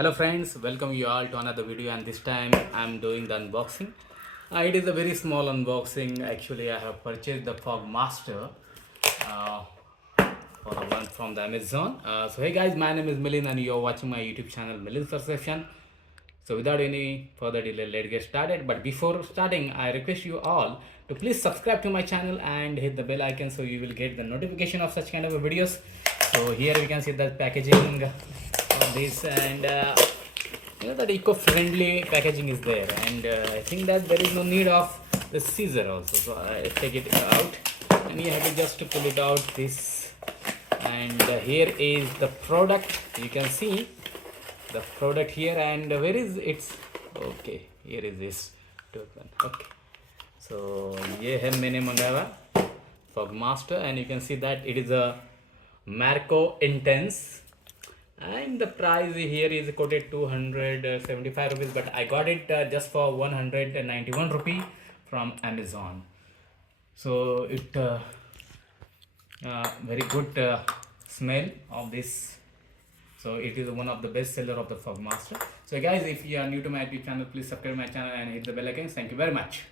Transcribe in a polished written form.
Hello friends, welcome you all to another video, and this time I'm doing the unboxing. It is a very small unboxing. Actually, I have purchased the Fog Master uh, for the one from the Amazon. So hey guys, my name is Milin and you're watching my YouTube channel Milin's Perception. So without any further delay, let's get started. But before starting, I request you all to please subscribe to my channel and hit the bell icon so you will get the notification of such kind of videos. So here we can see the packaging of this, and that eco-friendly packaging is there, and I think that there is no need of the scissor also. So I take it out, and you have to just pull it out this, and here is the product. You can see the product here, and where is it's okay, here is this token. Okay, so ये है मैंने मंगाया Fog Master, and you can see that it is a Marco Intense, and the price here is quoted 275 rupees, but I got it just for 191 rupee from Amazon. So it very good smell of this. So it is one of the best seller of the Fog Master. So guys, if you are new to my YouTube channel, please subscribe my channel and hit the bell icon. Thank you very much.